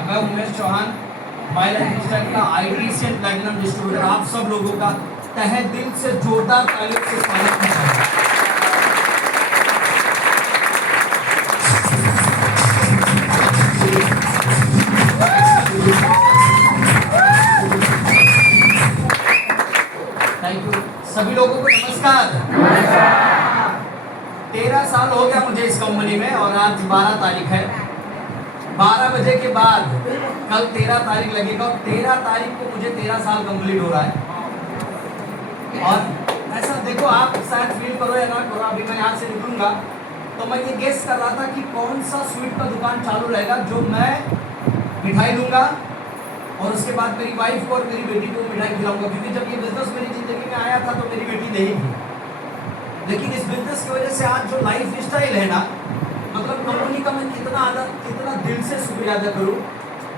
मैं Umesh Chauhan, my lifestyle का ITCL platinum distributor, आप सब लोगों का तहे दिल से जोरदार तालियों से स्वागत करता हूं। Thank you. सभी लोगों को नमस्कार। 13 साल हो गया मुझे इस कंपनी में और आज 12 तारीख है। 12 बजे के बाद कल 13 तारीख लगेगा और 13 तारीख को मुझे 13 साल कंप्लीट हो रहा है। और ऐसा देखो, आप शायद फील करो या ना करो, अभी मैं यहाँ से निकलूंगा तो मैं ये गेस कर रहा था कि कौन सा स्वीट का दुकान चालू रहेगा जो मैं मिठाई लूँगा और उसके बाद मेरी वाइफ को और मेरी बेटी को मिठाई खिलाऊंगा, क्योंकि जब ये बिजनेस मेरी ज़िंदगी में आया था तो मेरी बेटी नहीं थी। लेकिन इस बिजनेस की वजह से आज जो लाइफ स्टाइल है ना, मतलब कंपनी का मैं कितना दिल से शुक्रिया अदा करूँ।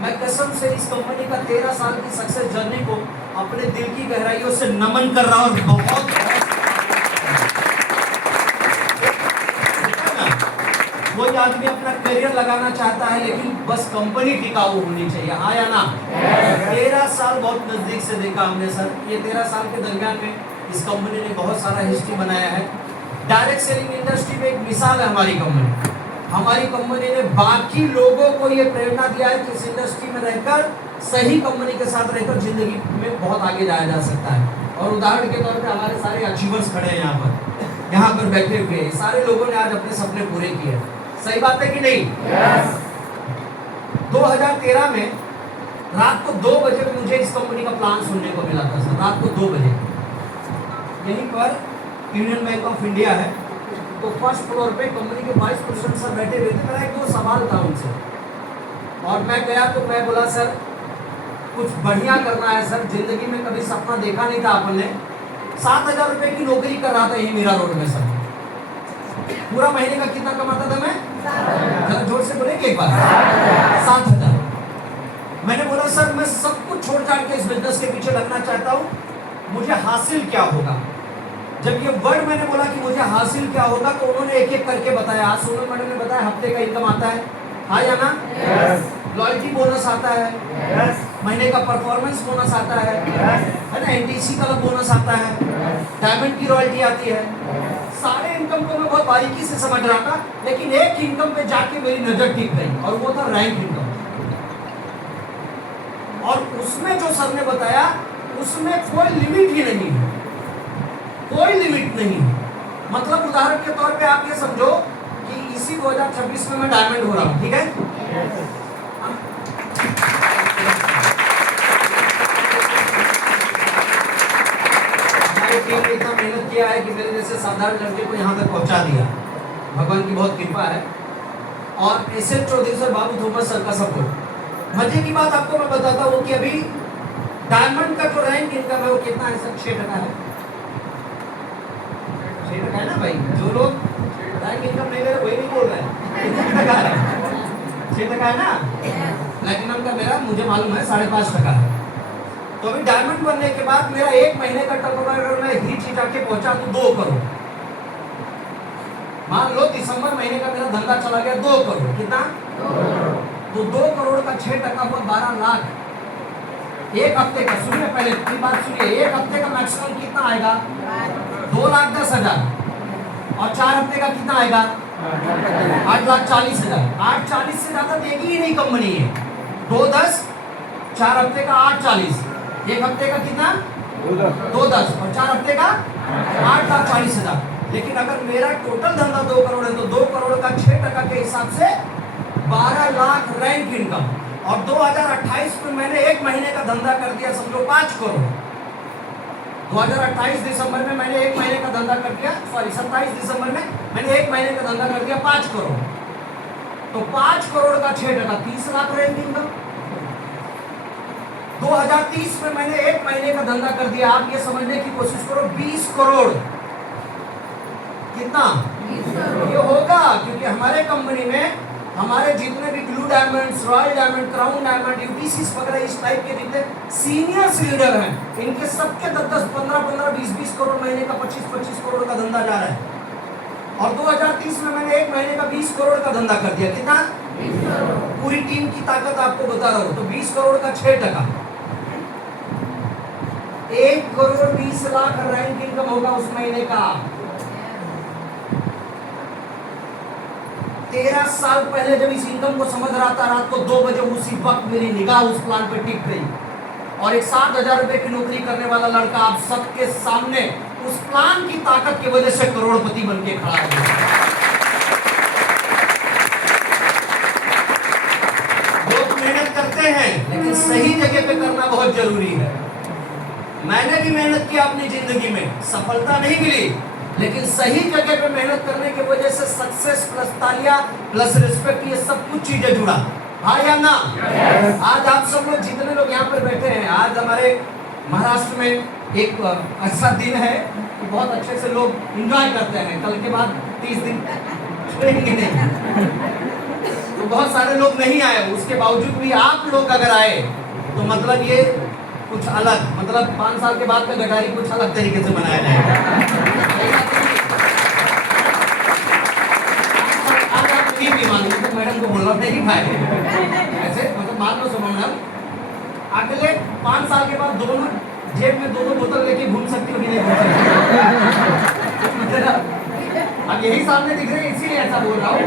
मैं कसम से इस कंपनी का 13 साल की सक्सेस जर्नी को अपने दिल की गहराइयों से नमन कर रहा हूँ। बहुत कोई आदमी अपना करियर लगाना चाहता है लेकिन बस कंपनी टिकाऊ होनी चाहिए, हाँ या ना? 13 साल बहुत नजदीक से देखा हमने सर। ये 13 साल के दरमियान में इस कंपनी ने बहुत सारा हिस्ट्री बनाया है। डायरेक्ट सेलिंग इंडस्ट्री में एक मिसाल है हमारी कंपनी। हमारी कंपनी ने बाकी लोगों को ये प्रेरणा दिया है कि इस इंडस्ट्री में रहकर, सही कंपनी के साथ रहकर जिंदगी में बहुत आगे जाया जा सकता है। और उदाहरण के तौर पे हमारे सारे अचीवर्स खड़े हैं यहाँ पर बैठे हुए। सारे लोगों ने आज अपने सपने पूरे किए। सही बात है कि नहीं? yes. 2013 में रात को 2 बजे मुझे इस कंपनी का प्लान सुनने को मिला था सर। रात को 2 बजे यहीं पर यूनियन बैंक ऑफ इंडिया है, तो फर्स्ट फ्लोर पे कंपनी के वाइस प्रेसिडेंट सर बैठे हुए थे। मेरा एक दो सवाल था उनसे और मैं गया तो मैं बोला सर कुछ बढ़िया करना है सर, जिंदगी में कभी सपना देखा नहीं था अपन ने। 7,000 रुपए की नौकरी कर रहा था यही मीरा रोड में सर। पूरा महीने का कितना कमाता था मैं? जरा जोर से बोलेंगे एक बार। 7,000। मैंने बोला सर मैं सब कुछ छोड़ छाड़ के इस बिजनेस के पीछे लगना चाहता हूँ, मुझे हासिल क्या होगा? जब ये वर्ड मैंने बोला कि मुझे हासिल क्या होगा तो उन्होंने एक एक करके बताया। आज सोनल मैडम ने बताया हफ्ते का इनकम आता है, हाँ या ना? लॉयल्टी बोनस आता है, महीने का परफॉर्मेंस बोनस आता है ना? एनटीसी का बोनस आता है, डायमंड की रॉयल्टी आती है। सारे इनकम को मैं बहुत बारीकी से समझ रहा था, लेकिन एक इनकम पे जाके मेरी नजर टिक गई और वो था रैंक इनकम। और उसमें जो सर ने बताया उसमें कोई लिमिट ही नहीं है, कोई लिमिट नहीं। मतलब उदाहरण के तौर पे आप ये समझो कि इसी 2026 में मैं डायमंड हो रहा हूँ, ठीक है? हमारी टीम ने इतना मेहनत किया है कि मेरे जैसे साधारण लड़के को यहाँ तक पहुँचा दिया, भगवान की बहुत कृपा है। और एसएल चौधरी सर, बाबू थोमस सर का सपोर्ट। मजे की बात आपको मैं बताता हूँ कि अभी डायमंड का जो रैंक इनकम है वो कितना है सर? 6% है। 6% है ना भाई? जो लोग रैंक इनकम नहीं ले रहे वही नहीं बोल रहे हैं। कितना टका है? 6% है ना? प्लैटिनम का मेरा मुझे मालूम है 5.5% है। तो अभी डायमंड बनने के बाद मेरा 1 महीने का टर्नओवर मैं ही चीज आके पहुंचा तो 2 करोड़। मान लो दिसंबर महीने का मेरा धंधा चला गया 2 करोड़। कितना? तो 2 करोड़ का 6% हुआ 12 लाख। एक हफ्ते का, सुनिए पहले की बात सुनिए, एक हफ्ते का मैक्सिमम कितना आएगा? 2,10,000। और 4 हफ्ते का कितना आएगा? 8,40,000। 8,40 से ज्यादा देगी ही नहीं कंपनी है। 2,10, 4 हफ्ते का 8,40, एक हफ्ते का कितना? 2,10 और 4 हफ्ते का 8,40,000। लेकिन अगर मेरा टोटल धंधा 2 करोड़ है तो 2 करोड़ का 6% के हिसाब से 12 लाख रैंक इनकम। और 2028 में मैंने 1 महीने का धंधा कर दिया समझो 5 करोड़। 2028 दिसंबर में मैंने 1 महीने का धंधा कर दिया, सॉरी 27 दिसंबर में मैंने 1 महीने का धंधा कर दिया 5 करोड़। तो 5 करोड़ का 6% 30 लाख रैंक इनकम। 2030 में मैंने 1 महीने का धंधा कर दिया, आप ये समझने की कोशिश करो 20 करोड़। कितना? 20 करोड़। ये होगा क्योंकि हमारे कंपनी में हमारे जितने भी blue diamonds, royal diamond, crown diamond, UTC वगैरह इस टाइप के जितने सीनियर लीडर हैं, इनके सबके 10-10, 15-15, 20-20 करोड़ महीने का, 25-25 करोड़ का धंधा जा रहा है। और 2030 में मैंने 1 महीने का 20 करोड़ का धंधा कर दिया। कितना? पूरी टीम की ताकत आपको बता रहा हूं, तो 20 करोड़ का 6%, 1 करोड़ 20 लाख रैंक इनकम होगा उस महीने का। 13 साल पहले जब इस इनकम को समझ रहा था, रात को 2 बजे उसी वक्त मेरी निगाह उस प्लान पे टिक गई और एक 7,000 रुपए की नौकरी करने वाला लड़का आप सबके सामने उस प्लान की ताकत की वजह से करोड़पति बन के खड़ा हो गया। लोग मेहनत करते हैं लेकिन सही जगह पे करना बहुत जरूरी है। मैंने भी मेहनत की अपनी जिंदगी में, सफलता नहीं मिली, लेकिन सही जगह पे मेहनत करने की वजह से सक्सेस प्लस तालियां प्लस रिस्पेक्ट, ये सब कुछ चीजें जुड़ा। हाँ या ना? आज आप सब लोग जितने लोग यहाँ पर बैठे हैं, आज हमारे महाराष्ट्र में एक ऐसा दिन है कि बहुत अच्छे से लोग एंजॉय करते हैं। कल के बाद 30 दिन छोड़ेंगे नहीं, तो बहुत सारे लोग नहीं आए, उसके बावजूद भी आप लोग अगर आए तो मतलब ये कुछ अलग, मतलब 5 साल के बाद का गटारी कुछ अलग तरीके से मनाया जाएगा। तो मैडम को बोल रहा नहीं भाई, ऐसे मतलब मान लो सुनो मैडम, अगले 5 साल के बाद दोनों जेब में 2-2 बोतल लेके घूम सकती हो कि नहीं घूम सकती? अब यही सामने दिख रहे हैं इसीलिए ऐसा बोल रहा हूँ,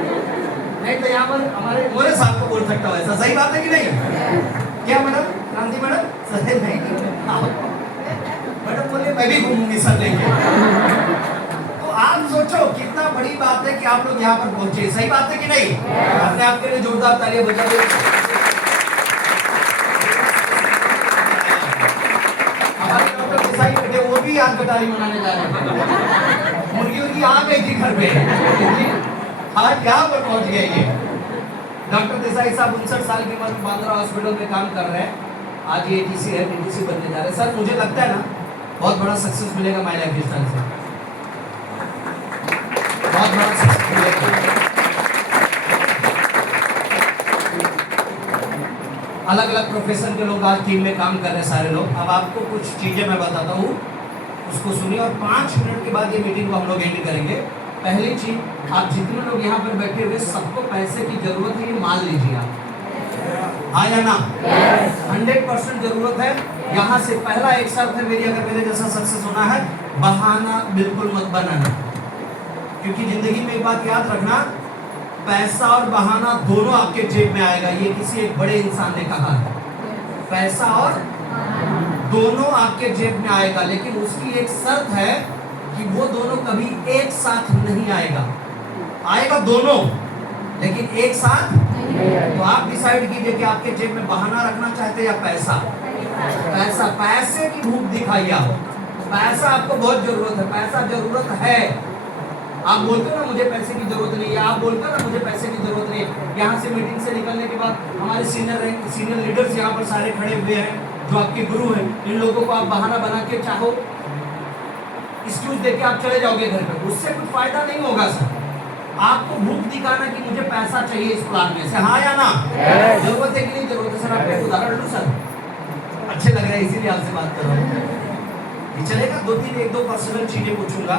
नहीं तो यहाँ पर हमारे मोरे साहब को बोल सकता हूँ ऐसा। सही बात है कि नहीं? क्या मैडम? क्रांति मैडम सही नहीं? मैडम बोले मैं भी घूमूंगी सर लेके। आप सोचो कितना बड़ी बात है कि आप लोग यहाँ पर पहुंचे। सही बात है कि नहीं? अपने आप के लिए जोरदार तालियां बजा दो। हमारे डॉक्टर देसाई बैठे, वो भी आज गटारी मनाने जा रहे हैं। मुर्गी आ गई थी घर पे, आज यहाँ पर पहुंच गए ये। डॉक्टर देसाई साहब 59 साल की उम्र में बांद्रा हॉस्पिटल में काम कर रहे हैं। आज ये ATC है, DTC बनने जा रहे हैं। सर मुझे लगता है ना बहुत बड़ा सक्सेस मिलेगा माय लाइफ स्टाइल से, बहुत बड़ा सक्सेस मिलेगा। अलग अलग प्रोफेशन के लोग आज टीम में काम कर रहे हैं सारे लोग। अब आपको कुछ चीजें मैं बताता हूँ, उसको सुनिए और 5 मिनट के बाद ये मीटिंग को हम लोग एंड करेंगे। पहली चीज, आप जितने लोग यहाँ पर बैठे हुए सबको पैसे की जरूरत है, ये मान लीजिए आप। हाँ या ना? 100% जरूरत है। यहाँ से पहला एक शर्त है मेरी, अगर मेरे जैसा सक्सेस होना है, बहाना बिल्कुल मत बनाना। क्योंकि जिंदगी में एक बात याद रखना, पैसा और बहाना दोनों आपके जेब में आएगा। ये किसी एक बड़े इंसान ने कहा है, पैसा और दोनों आपके जेब में आएगा, लेकिन उसकी एक शर्त है कि वो दोनों कभी एक साथ नहीं आएगा। आएगा दोनों लेकिन एक साथ। तो आप डिसाइड कीजिए कि आपके जेब में बहाना रखना चाहते हैं या पैसा। पैसा, पैसे की भूख दिखाइए आप। पैसा आपको बहुत जरूरत है, पैसा जरूरत है। आप बोलते हो ना मुझे पैसे की जरूरत नहीं है, आप बोलते हो ना मुझे पैसे की जरूरत नहीं है। यहाँ से मीटिंग से निकलने के बाद हमारे सीनियर लीडर्स यहाँ पर सारे खड़े हुए हैं, जो आपके गुरु हैं। इन लोगों को आप बहाना बना के चाहो एक्सक्यूज देके आप चले जाओगे घर पे, उससे कुछ फायदा नहीं होगा सर। आपको भूख दिखाना कि मुझे पैसा चाहिए इस प्लान में से। हाँ या ना? जरूरत है कि नहीं जरूरत है? सर आपको एक उदाहरण दूं सर, अच्छे लग रहे हैं इसीलिए आपसे बात कर रहा हूँ। ये चलेगा? 1-2 पर्सनल चीजें पूछूंगा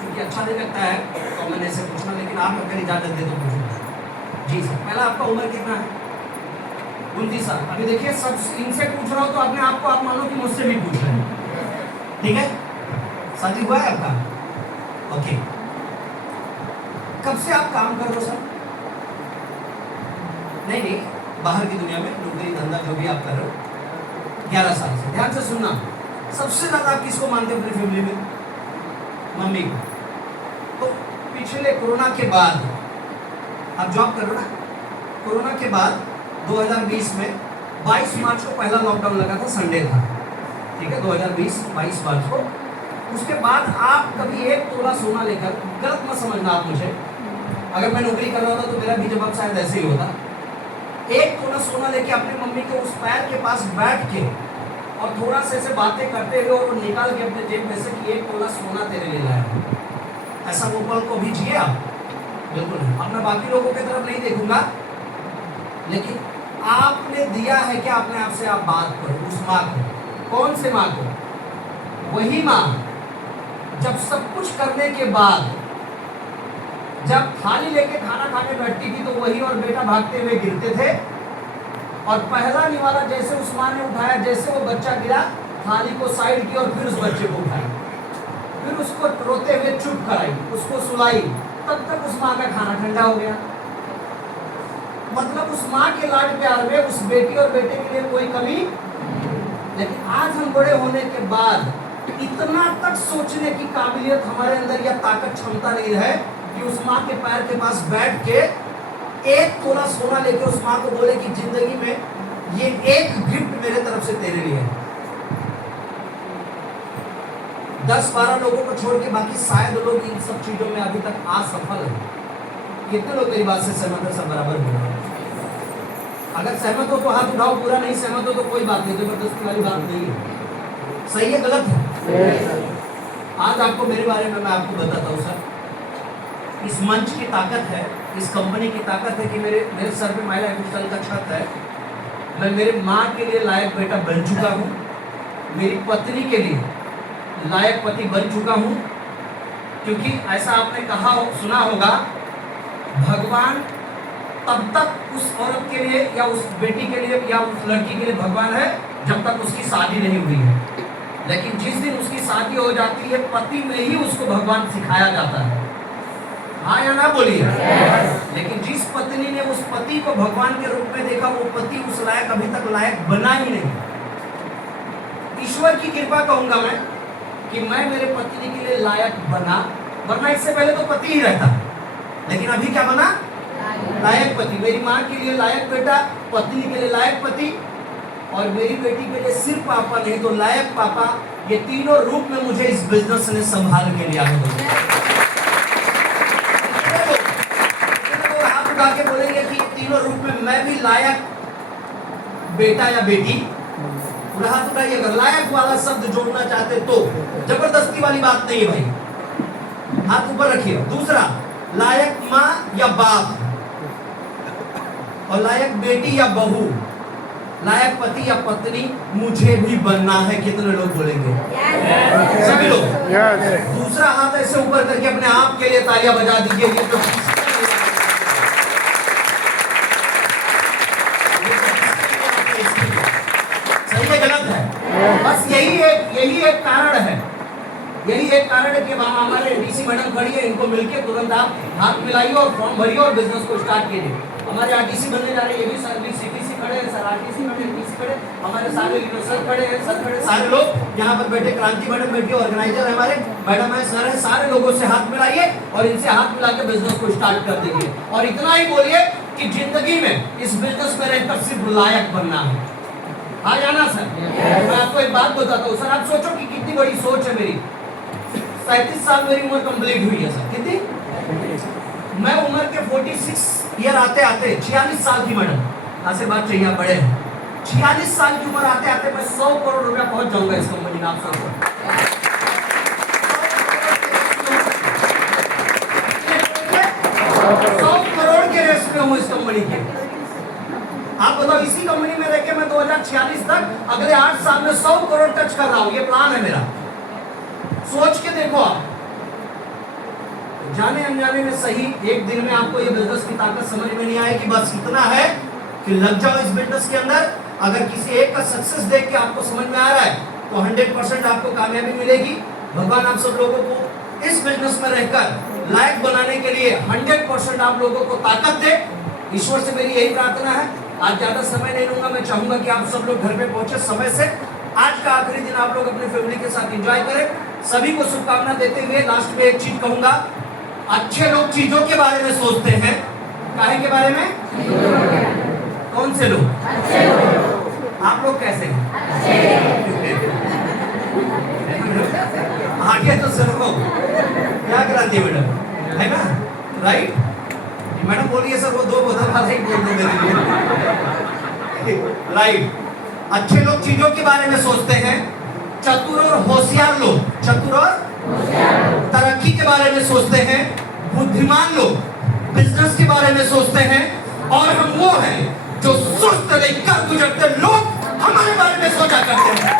क्योंकि अच्छा नहीं लगता है कॉमन ऐसे पूछना, लेकिन आप अगर इजाजत दे तो पूछूंगा। जी सर। पहला, आपका उम्र कितना है? 29 साल। अभी देखिए सब इनसे पूछ रहा हूँ तो अपने आप को आप मानो कि मुझसे भी पूछ रहे हैं, ठीक है? शादी हुआ है आपका? ओके। कब से आप काम कर रहे हो सर? नहीं, बाहर की दुनिया में नौकरी धंधा जो भी आप कर रहे हो 11 साल से। ध्यान से सुनना, सबसे ज्यादा आप किसको मानते हो अपनी फैमिली में? मम्मी को। तो पिछले कोरोना के बाद आप जॉब कर रहे हो ना, कोरोना के बाद 2020 में 22 मार्च को पहला लॉकडाउन लगा था, संडे था, ठीक है? 2020 22 मार्च को। उसके बाद आप कभी 1 तोला सोना लेकर, गलत मत समझना आप मुझे, अगर मैं नौकरी कर रहा था तो मेरा भी जवाब शायद ऐसे ही होता। 1 तोला सोना लेके अपनी मम्मी के उस पैर के पास बैठ के और थोड़ा से ऐसे बातें करते हुए और निकाल के अपने जेब में से कि 1 तोला सोना तेरे लिए लाया हूं। ऐसा वो पल को भी जिए आप? बिल्कुल नहीं। अब मैं बाकी लोगों की तरफ नहीं देखूंगा, लेकिन आपने दिया है कि अपने आप से आप बात करो उस माँ को। कौन से माँ को? वही माँ जब सब कुछ करने के बाद जब थाली लेके खाना खाने बैठती थी तो वही और बेटा भागते हुए गिरते थे, और पहला निवाला जैसे उस माँ ने उठाया, जैसे वो बच्चा गिरा, थाली को साइड की और फिर उस बच्चे को उठाई, फिर उसको रोते हुए चुप कराई, उसको सुलाई, तब तक उस माँ का खाना ठंडा हो गया। मतलब उस माँ के लाड प्यार में उस बेटी और बेटे के लिए कोई कमी। लेकिन आज हम बड़े होने के बाद इतना तक सोचने की काबिलियत हमारे अंदर या ताकत क्षमता नहीं है कि उस माँ के पैर के पास बैठ के 1 तोला सोना लेके उस माँ को बोले कि जिंदगी में ये एक गिफ्ट मेरे तरफ से तेरे लिए है। 10-12 लोगों को छोड़ के बाकी शायद लोग इन सब चीजों में अभी तक असफल है। कितने लोग मेरी बात से सहमत है? सब बराबर बोल रहे हैं। अगर सहमत हो तो हाथ उठाओ, पूरा नहीं सहमत हो तो कोई बात नहीं, जबरदस्ती वाली बात नहीं है। सही है गलत है? आज आपको मेरे बारे में मैं आपको बताता हूँ सर। इस मंच की ताकत है, इस कंपनी की ताकत है कि मेरे सर पे माई लाइफ स्टाइल का छत है। मैं मेरे माँ के लिए लायक बेटा बन चुका हूँ, मेरी पत्नी के लिए लायक पति बन चुका हूँ। क्योंकि ऐसा आपने कहा सुना होगा, भगवान तब तक उस औरत के लिए या उस बेटी के लिए या उस लड़की के लिए भगवान है जब तक उसकी शादी नहीं हुई है। लेकिन जिस दिन उसकी शादी हो जाती है, पति में ही उसको भगवान सिखाया जाता है। हाँ या ना बोलिए? लेकिन जिस पत्नी ने उस पति को भगवान के रूप में देखा, वो पति उस लायक अभी तक लायक बना ही नहीं। ईश्वर की कृपा कहूंगा मैं कि मैं मेरे पत्नी के लिए लायक बना, वरना इससे पहले तो पति ही रहता, लेकिन अभी क्या बना? लायक पति। मेरी माँ के लिए लायक बेटा, पत्नी के लिए लायक पति, और मेरी बेटी के लिए सिर्फ पापा नहीं तो लायक पापा। ये तीनों रूप में मुझे इस बिजनेस ने संभाल के लिया है। हाथ उठा के बोलेंगे कि तीनों रूप में मैं भी लायक बेटा या बेटी, पूरा हाथ उठाइए अगर लायक वाला शब्द जोड़ना चाहते तो। जबरदस्ती वाली बात नहीं है भाई, हाथ ऊपर रखिए। दूसरा, लायक माँ या बाप, और लायक बेटी या बहू, लायक पति या पत्नी मुझे भी बनना है। कितने लोग बोलेंगे? सभी लोग। दूसरा हाथ ऐसे ऊपर करके अपने आप के लिए तालियां बजा दीजिए। ये तो सही है गलत है? बस यही एक कारण है। यही एक कारण है कि हमारे डीसी मैडम खड़ी है, इनको मिलके तुरंत आप हाथ मिलाइए और फॉर्म भरिए और बिजनेस को स्टार्ट कीजिए। हमारे आरटीसी बनने जा रहे हैं, ये भी सर भी सीपीसी खड़े हैं, सर आरटीसी खड़े हैं, डीसी खड़े, हमारे सारे लीडर सर खड़े हैं, सर खड़े, सारे लोग यहाँ पर बैठे। क्रांति मैडम बैठी, ऑर्गेनाइजर है हमारे, मैडम है, सर है, सारे लोगों से हाथ मिलाइए और इनसे हाथ मिला के बिजनेस को स्टार्ट कर दीजिए। और इतना ही बोलिए कि जिंदगी में इस बिजनेस में रहकर सिर्फ लायक बनना है। आ जाना सर। मैं आपको एक बात बताता हूँ सर, आप सोचो कि कितनी बड़ी सोच है मेरी। 37 साल मेरी उम्र कंप्लीट हुई है सर। कितनी? मैं उम्र के 46 ईयर आते आते 46 साल की मैडम, यहाँ से बात चाहिए, आप बड़े हैं। 46 साल की उम्र आते आते मैं 100 करोड़ रुपया पहुंच जाऊंगा इस कंपनी में। आप 100 करोड़ के रेस में हूँ इस कंपनी के। आप बताओ, इसी कंपनी में रह के मैं 2046 तक अगले 8 साल में 100 करोड़ टच कर रहा हूँ। ये प्लान है मेरा। सोच के देखो आप, जाने अनजाने में सही एक दिन में आपको ये बिजनेस की ताकत समझ में नहीं आएगी। बस इतना है कि लग जाओ इस बिजनेस के अंदर। अगर किसी एक का सक्सेस देख के आपको समझ में आ रहा है तो 100% आपको कामयाबी मिलेगी। भगवान आप सब लोगों को इस बिजनेस में रहकर लायक बनाने के लिए 100% आप लोगों को ताकत दे। ईश्वर से मेरी यही प्रार्थना है। आज ज्यादा समय नहीं लूंगा, मैं चाहूंगा कि आप सब लोग घर पे पहुंचे समय से। आज का आखिरी दिन आप लोग अपनी फैमिली के साथ एंजॉय करें। सभी को शुभकामना देते हुए लास्ट में एक चीज कहूंगा, अच्छे लोग चीजों के बारे में सोचते हैं। काहे के बारे में? कौन से लोग? अच्छे लोग। आप लोग कैसे हैं? आगे तो सुनो, क्या कराती है मैडम, है ना? राइट? मैडम बोलिए सर, वो 2 बोतल वाला ही बोल दो मेरे लिए। राइट। अच्छे लोग चीजों के बारे में सोचते हैं। चतुर और होशियार लोग, चतुर और तरक्की के बारे में सोचते हैं। बुद्धिमान लोग बिजनेस के बारे में सोचते हैं। और हम वो हैं जो सोचते नहीं कर गुजरते लोग हमारे बारे में सोचा करते हैं।